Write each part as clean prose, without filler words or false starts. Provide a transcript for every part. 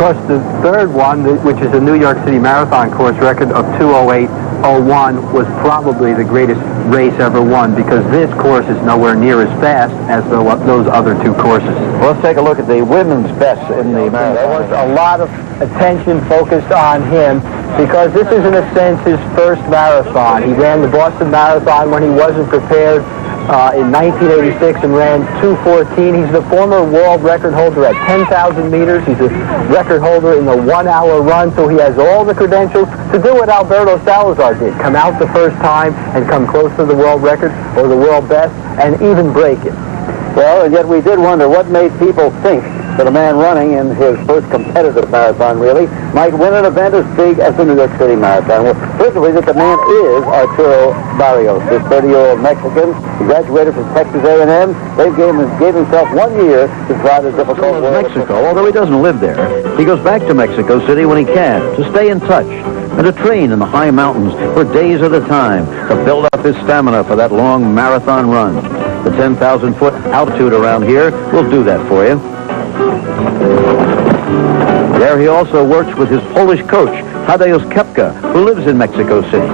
course, the third one, which is a New York City Marathon course record of 2:08:01, was probably the greatest race ever won, because this course is nowhere near as fast as those other two courses. Well, let's take a look at the women's best in the marathon. There was a lot of attention focused on him, because this is, in a sense, his first marathon. He ran the Boston Marathon when he wasn't prepared in 1986 and ran 2:14. He's the former world record holder at 10,000 meters. He's a record holder in the 1-hour run, so he has all the credentials to do what Alberto Salazar did, come out the first time and come close to the world record or the world best and even break it. Well, and yet we did wonder what made people think that a man running in his first competitive marathon, really, might win an event as big as the New York City Marathon. Well, first of all, that the man is Arturo Barrios, this 30-year-old Mexican. He graduated from Texas A&M. They gave himself 1 year to try the difficult world. Mexico, although he doesn't live there. He goes back to Mexico City when he can, to stay in touch, and to train in the high mountains for days at a time, to build up his stamina for that long marathon run. The 10,000-foot altitude around here will do that for you. There he also works with his Polish coach, Tadeusz Kepka, who lives in Mexico City.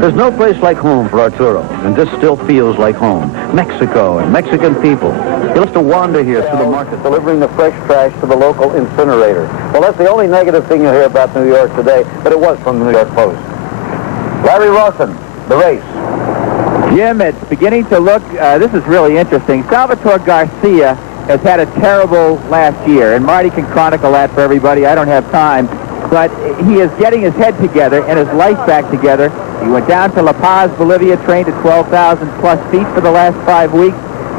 There's no place like home for Arturo, and this still feels like home. Mexico and Mexican people. He loves to wander here through the market, delivering the fresh trash to the local incinerator. Well, that's the only negative thing you'll hear about New York today, but it was from the New York Post. Larry Rawson, the race. Jim, it's beginning to look, this is really interesting. Salvatore Garcia has had a terrible last year, and Marty can chronicle that for everybody. I don't have time, but he is getting his head together and his life back together. He went down to La Paz, Bolivia, trained at 12,000 plus feet for the last 5 weeks,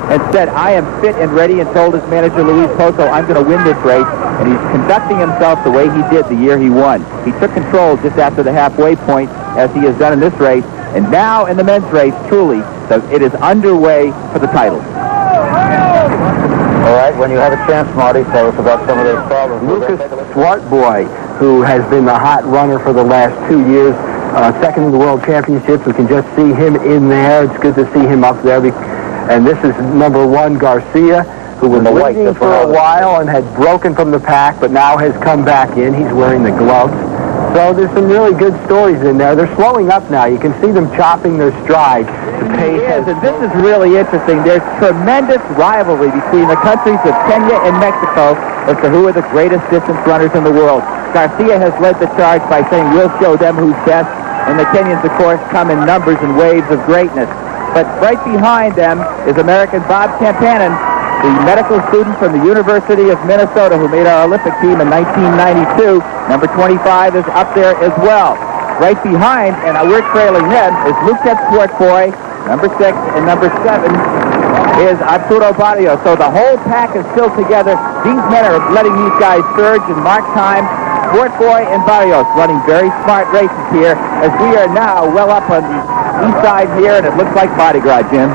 and said, I am fit and ready, and told his manager, Luis Pozo, I'm going to win this race. And he's conducting himself the way he did the year he won. He took control just after the halfway point, as he has done in this race. And now in the men's race, truly, it is underway for the title. All right, when you have a chance, Marty, tell us about some of those problems. Lucas Swartboy, who has been the hot runner for the last 2 years, second in the World Championships. We can just see him in there. It's good to see him up there. And this is number 1, Garcia, who was leading for a while and had broken from the pack, but now has come back in. He's wearing the gloves. So there's some really good stories in there. They're slowing up now. You can see them chopping their stride. The pace and this is really interesting. There's tremendous rivalry between the countries of Kenya and Mexico as to who are the greatest distance runners in the world. Garcia has led the charge by saying, we'll show them who's best. And the Kenyans, of course, come in numbers and waves of greatness. But right behind them is American Bob Campanen, the medical student from the University of Minnesota who made our Olympic team in 1992. Number 25 is up there as well. Right behind, and we're trailing them, is Lucas Swartboy, number 6, and number 7 is Arturo Barrios. So the whole pack is still together. These men are letting these guys surge and mark time. Swartboy and Barrios running very smart races here, as we are now well up on the east side here, and it looks like Mardi Gras, Jim.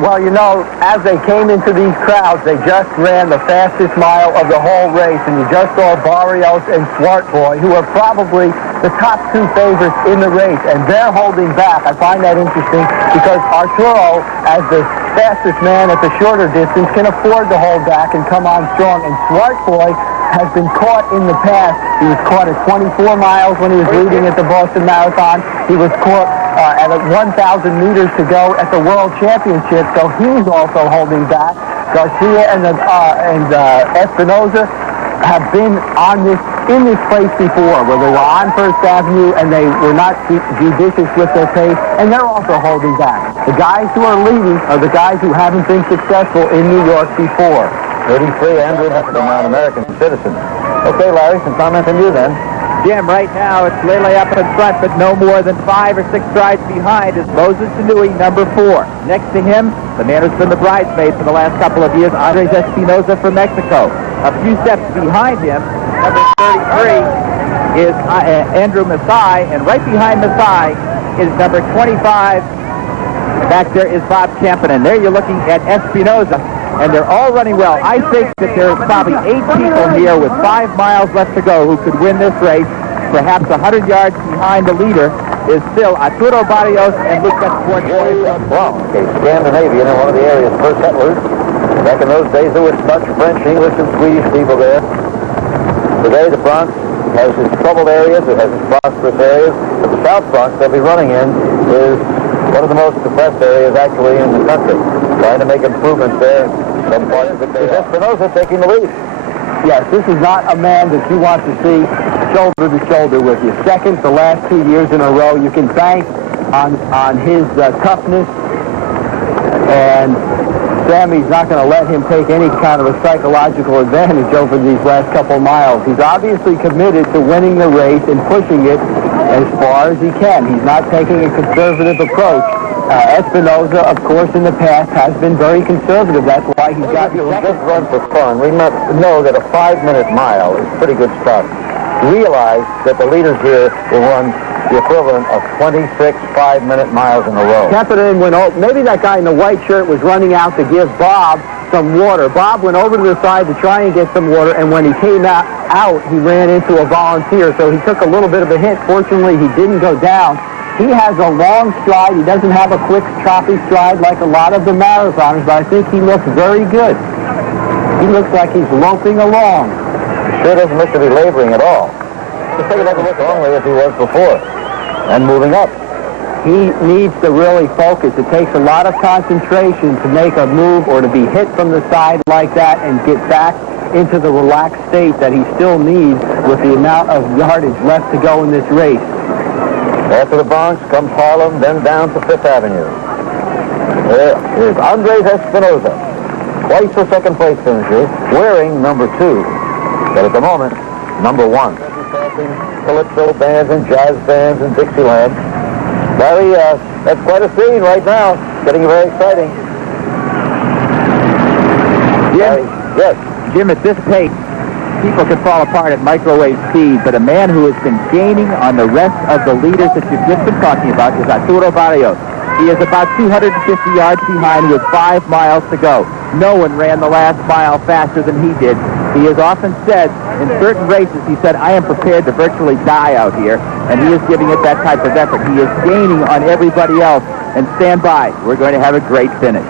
Well, you know, as they came into these crowds, they just ran the fastest mile of the whole race, and you just saw Barrios and Swartboy, who are probably the top 2 favorites in the race, and they're holding back. I find that interesting because Arturo, as the fastest man at the shorter distance, can afford to hold back and come on strong, and Swartboy has been caught in the past. He was caught at 24 miles when he was leading at the Boston Marathon. He was caught at 1,000 meters to go at the World Championship, so he's also holding back. Garcia and Espinoza have been in this place before, where they were on First Avenue and they were not judicious with their pace, and they're also holding back. The guys who are leading are the guys who haven't been successful in New York before. 33, Andrew, an American citizen. Okay, Larry, some comments on you then. Jim, right now it's Lele up in front, but no more than 5 or 6 strides behind is Moses Inouye, number 4. Next to him, the man who's been the bridesmaid for the last couple of years, Andres Espinoza from Mexico. A few steps behind him, number 33 is Andrew Masai, and right behind Masai is number 25. Back there is Bob Campanen. There you're looking at Espinoza. And they're all running well. I think that there's probably 8 people here with 5 miles left to go who could win this race. Perhaps 100 yards behind the leader is still Arturo Barrios and Lucas Swartboy. Wow, okay, Scandinavian in one of the area's first settlers. Back in those days, there were Dutch, French, English, and Swedish people there. Today, the Bronx has its troubled areas, it has its prosperous areas, but the South Bronx they'll be running in is one of the most depressed areas actually in the country. Trying to make improvements there. Some parts of it, Espinosa taking the lead. Yes, this is not a man that you want to see shoulder to shoulder with you. Second the last 2 years in a row. You can bank on his toughness, and Sammy's not going to let him take any kind of a psychological advantage over these last couple miles. He's obviously committed to winning the race and pushing it as far as he can. He's not taking a conservative approach. Espinosa, of course, in the past has been very conservative. That's why he's got... If you just run for fun, we must know that a 5-minute mile is pretty good stuff. Realize that the leaders here will run the equivalent of 26 5-minute miles in a row. Templeton went over. Maybe that guy in the white shirt was running out to give Bob some water. Bob went over to the side to try and get some water, and when he came out, he ran into a volunteer, so he took a little bit of a hit. Fortunately, he didn't go down. He has a long stride. He doesn't have a quick, choppy stride like a lot of the marathoners, but I think he looks very good. He looks like he's loping along. He sure doesn't look to be laboring at all. Just take another look only as he was before. And moving up. He needs to really focus. It takes a lot of concentration to make a move or to be hit from the side like that and get back into the relaxed state that he still needs with the amount of yardage left to go in this race. After the Bronx comes Harlem, then down to Fifth Avenue. There is Andres Espinosa, twice the second place finisher, wearing number 2, but at the moment, number 1. Calypso bands and jazz bands and Dixieland. Larry, that's quite a scene right now. Getting very exciting. Jim, yes. Jim, at this pace, people can fall apart at microwave speed, but a man who has been gaining on the rest of the leaders that you've just been talking about is Arturo Barrios. He is about 250 yards behind with 5 miles to go. No one ran the last mile faster than he did. He has often said, in certain races, he said, I am prepared to virtually die out here, and he is giving it that type of effort. He is gaining on everybody else, and stand by. We're going to have a great finish.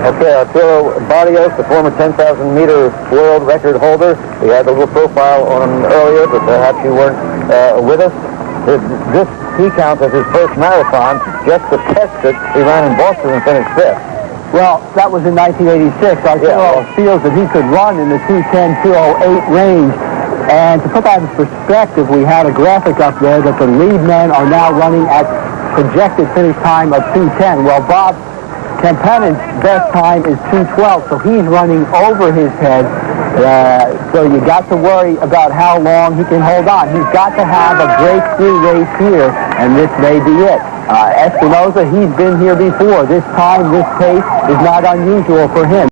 Okay, Arturo Barrios, the former 10,000-meter world record holder. We had a little profile on him earlier, but perhaps you weren't with us. This he counts as his first marathon. Just to test it, he ran in Boston and finished 5th. Well, that was in 1986. Arturo feels that he could run in the 2:10-2:08 range. And to put that in perspective, we had a graphic up there that the lead men are now running at projected finish time of 2:10. Well, Bob Kempenen's best time is 2:12, so he's running over his head. So you got to worry about how long he can hold on. He's got to have a breakthrough race here, and this may be it. Espinosa, he's been here before. This time, this pace is not unusual for him.